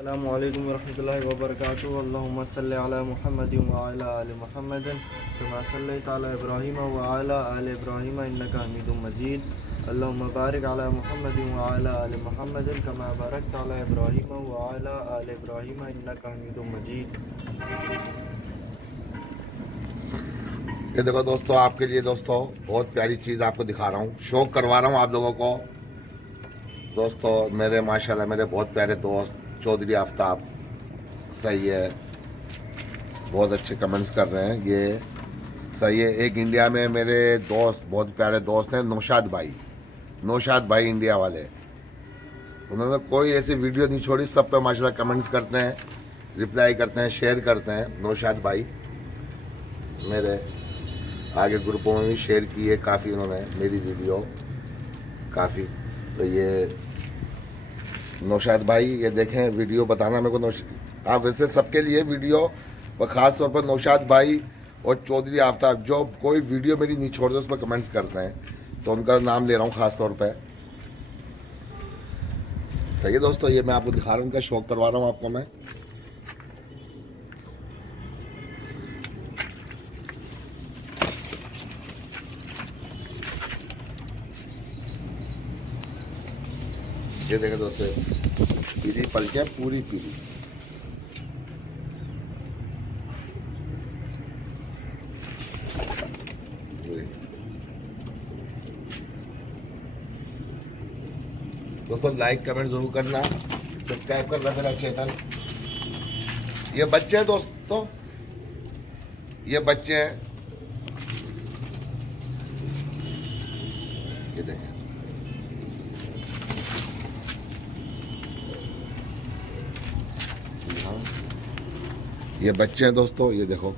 अस्सलामु अलैकुम वरहमतुल्लाहि वबरकातुहू। अल्लाहुम्मा सल्लि अला मुहम्मदिन व अला आलि मुहम्मदिन कमा सल्लैता अला इब्राहीम व अला आलि इब्राहीम इन्नका हमीदुम मजीद। अल्लाहुम्मा बारिक अला मुहम्मदिन व अला आलि मुहम्मदिन कमा बारकता अला इब्राहीम व अला आलि इब्राहीम इन्नका हमीदुम मजीद। ये देखो दोस्तों, आपके लिए दोस्तों बहुत प्यारी चीज़ आपको दिखा रहा हूँ, शौक करवा रहा हूँ आप लोगों को। दोस्तों मेरे माशाल्लाह मेरे बहुत प्यारे दोस्त चौधरी आफ्ताब, सही है, बहुत अच्छे कमेंट्स कर रहे हैं, ये सही है। एक इंडिया में मेरे दोस्त बहुत प्यारे दोस्त हैं, नौशाद भाई इंडिया वाले। उन्होंने कोई ऐसी वीडियो नहीं छोड़ी, सब पे माशाल्लाह कमेंट्स करते हैं, रिप्लाई करते हैं, शेयर करते हैं। नौशाद भाई मेरे आगे ग्रुपों में भी शेयर की है काफ़ी उन्होंने मेरी वीडियो काफ़ी। तो ये नौशाद भाई, ये देखें वीडियो, बताना मेरे को आप वैसे सबके लिए वीडियो, और ख़ास तौर पर नौशाद भाई और चौधरी आफ्ताब जो कोई वीडियो मेरी नहीं छोड़ते उस पर कमेंट्स करते हैं, तो उनका नाम ले रहा हूँ ख़ास तौर पर। सही है दोस्तों, ये मैं आपको दिखा रहा हूँ, उनका शौक करवा रहा हूँ आपको मैं। ये देखें दोस्तों, पीली पलकें पूरी पीली। दोस्तों लाइक कमेंट जरूर करना, सब्सक्राइब करना मेरा चैनल। ये बच्चे हैं दोस्तों, ये बच्चे हैं, ये देखें। ये बच्चे हैं दोस्तों, ये देखो,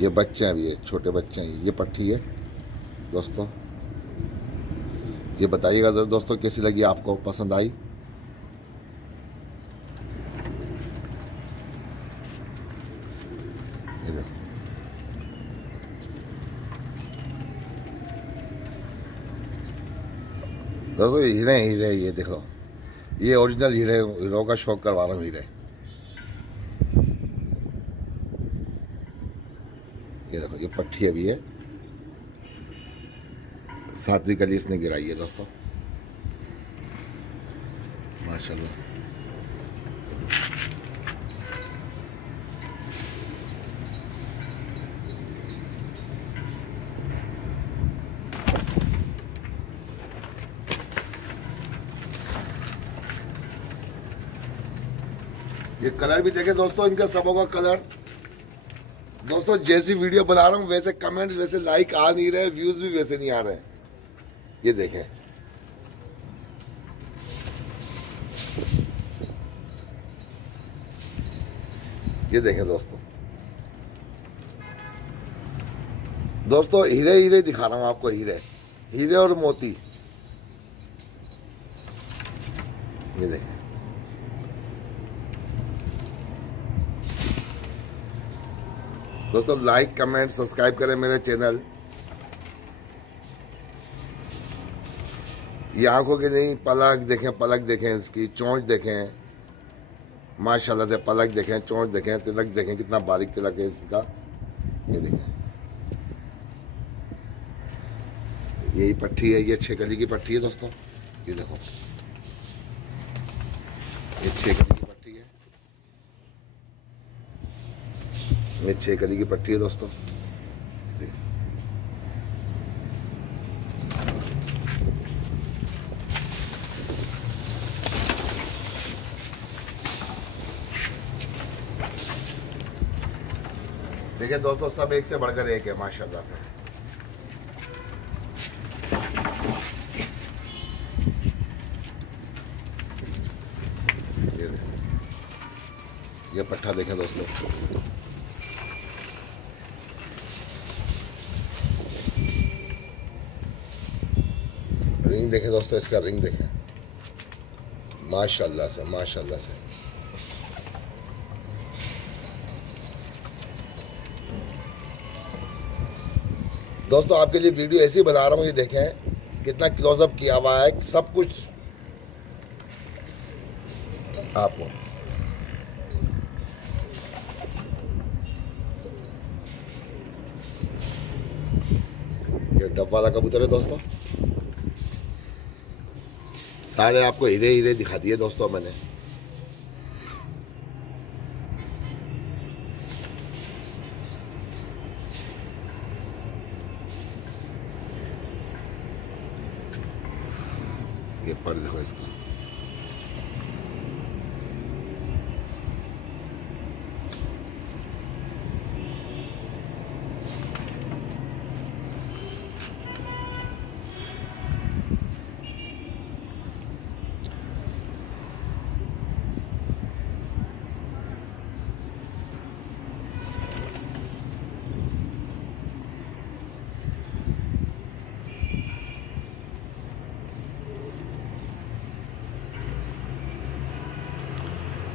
ये बच्चे हैं, ये छोटे बच्चे हैं। ये पट्टी है दोस्तों, ये बताइएगा जरा दोस्तों कैसी लगी आपको, पसंद आई? ये देखो, दोस्तों हीरे हीरे, ये देखो, ये ओरिजिनल हीरो का शौक करवा रहा हूँ, हीरे। ये देखो, ये पट्टी अभी है, 7वीं कली इसने गिराई है दोस्तों, माशाल्लाह। ये कलर भी देखें दोस्तों, इनका सबों का कलर। दोस्तों जैसी वीडियो बना रहा हूँ वैसे कमेंट, वैसे लाइक आ नहीं रहे, व्यूज भी वैसे नहीं आ रहे। ये देखें, ये देखें दोस्तों, दोस्तों हीरे हीरे दिखा रहा हूँ आपको, हीरे हीरे और मोती। ये देखें, दोस्तों लाइक कमेंट सब्सक्राइब करें मेरे चैनल। ये आंखों की नहीं, पलक देखें इसकी, चोंच देखें, माशाल्लाह से पलक देखें, चोंच देखें, तिलक देखें, कितना बारीक तिलक है इसका। ये देखें, यही पट्टी है, ये 6 कली की पट्टी है दोस्तों। ये देखो, ये 6 कली की पट्टी है, ये 6 कली की पट्टी है दोस्तों। देखिए दोस्तों, सब एक से बढ़कर एक है माशाल्लाह से। ये पट्टा देखें दोस्तों, रिंग देखें दोस्तों, इसका रिंग देखें, माशाल्लाह से, माशाल्लाह से। दोस्तों आपके लिए वीडियो ऐसी बना रहा हूँ, ये देखें, कितना क्लोजअप किया हुआ है, सब कुछ आपको। ये डब वाला कबूतर है दोस्तों। सारे आपको हीरे हीरे दिखा दिए दोस्तों मैंने। ये पर देखो इसका,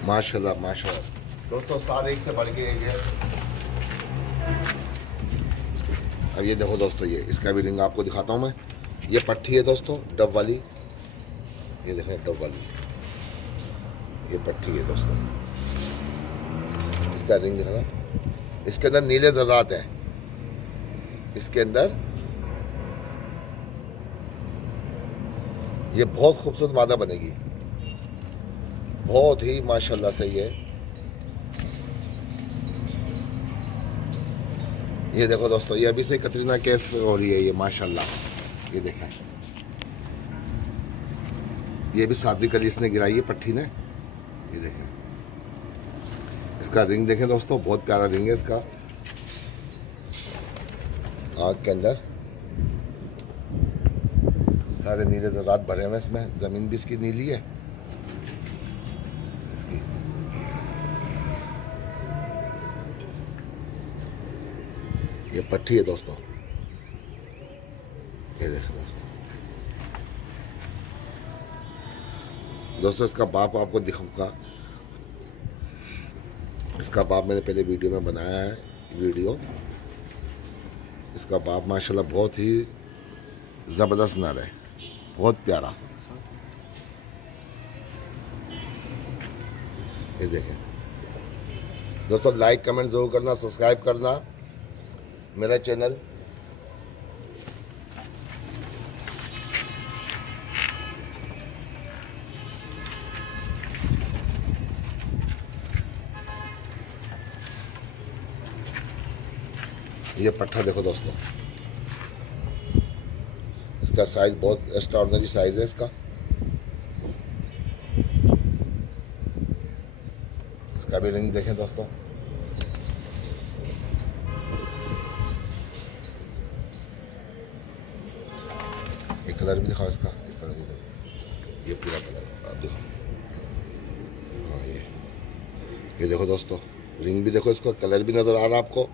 माशाल्लाह माशाल्लाह दोस्तों, सारे एक से बढ़ के एक है। अब ये देखो दोस्तों, ये इसका भी रिंग आपको दिखाता हूँ मैं। ये पट्टी है दोस्तों डब वाली, ये देखें डब वाली, ये पट्टी है दोस्तों। इसका रिंग दिखाना, इसके अंदर नीले जर्रात हैं, इसके अंदर। ये बहुत खूबसूरत मादा बनेगी, बहुत ही माशाल्लाह से। ये देखो दोस्तों, ये अभी से कतरीना कैफ हो रही है ये माशाल्लाह। ये देखें, ये भी सातवीं कली इसने गिराई है पट्टी ने। ये देखें, इसका रिंग देखें दोस्तों, बहुत प्यारा रिंग है इसका, आँख के अंदर सारे नीले ज़रात भरे हुए हैं इसमें। ज़मीन भी इसकी नीली है इसकी। ये पट्टी है दोस्तों, ये देखो दोस्तों। इसका बाप आपको दिखाऊंगा, इसका बाप मैंने पहले वीडियो में बनाया है वीडियो। इसका बाप माशाल्लाह बहुत ही ज़बरदस्त नर है, बहुत प्यारा। ये देखें दोस्तों, लाइक कमेंट ज़रूर करना, सब्सक्राइब करना मेरा चैनल। ये पट्ठा देखो दोस्तों, इसका साइज बहुत एक्स्ट्राऑर्डिनरी साइज है इसका। इसका भी रिंग देखें दोस्तों। ये कलर भी दिखाओ इसका, ये कलर, ये देखो, ये पीला कलर आप देखो। हाँ ये देखो दोस्तों, रिंग भी देखो, इसका कलर भी नज़र आ रहा है आपको,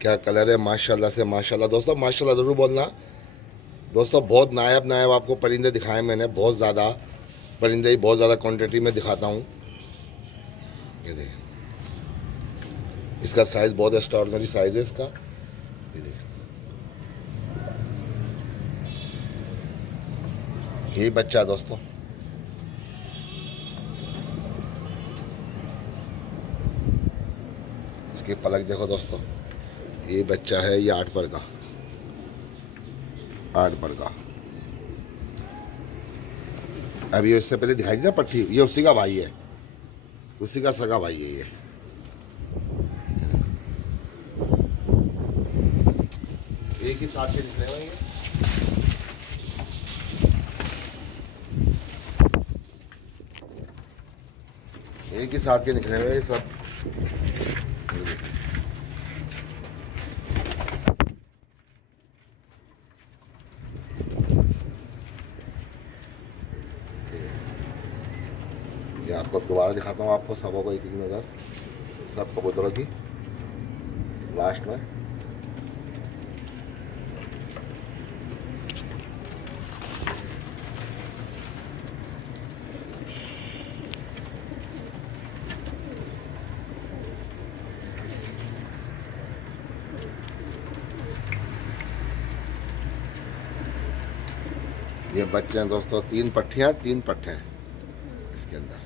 क्या कलर है माशाल्लाह से माशाल्लाह। दोस्तों माशाल्लाह ज़रूर बोलना दोस्तों। बहुत नायाब नायाब आपको परिंदे दिखाए मैंने, बहुत ज़्यादा परिंदे ही बहुत ज़्यादा क्वांटिटी में दिखाता हूँ। ये देखिए, इसका साइज़ बहुत एक्स्ट्राऑर्डिनरी साइज़ है इसका। ये देखिए, यही बच्चा है दोस्तों। इसकी पलक देखो दोस्तों, ये बच्चा है, ये 8 पर का, 8 पर का। अभी इससे पहले दिखाई दी ना पट्टी, ये उसी का भाई है, उसी का सगा भाई है ये। एक ही साथ से निकले हुए हैं ये, एक ही साथ के निकले हुए सब। ये आपको दोबारा दिखाता हूँ, आपको सबों को एक एक नज़र, सब कबूतरों की लास्ट में। ये बच्चे हैं दोस्तों, 3 पट्टियाँ 3 पट्टे हैं इसके अंदर।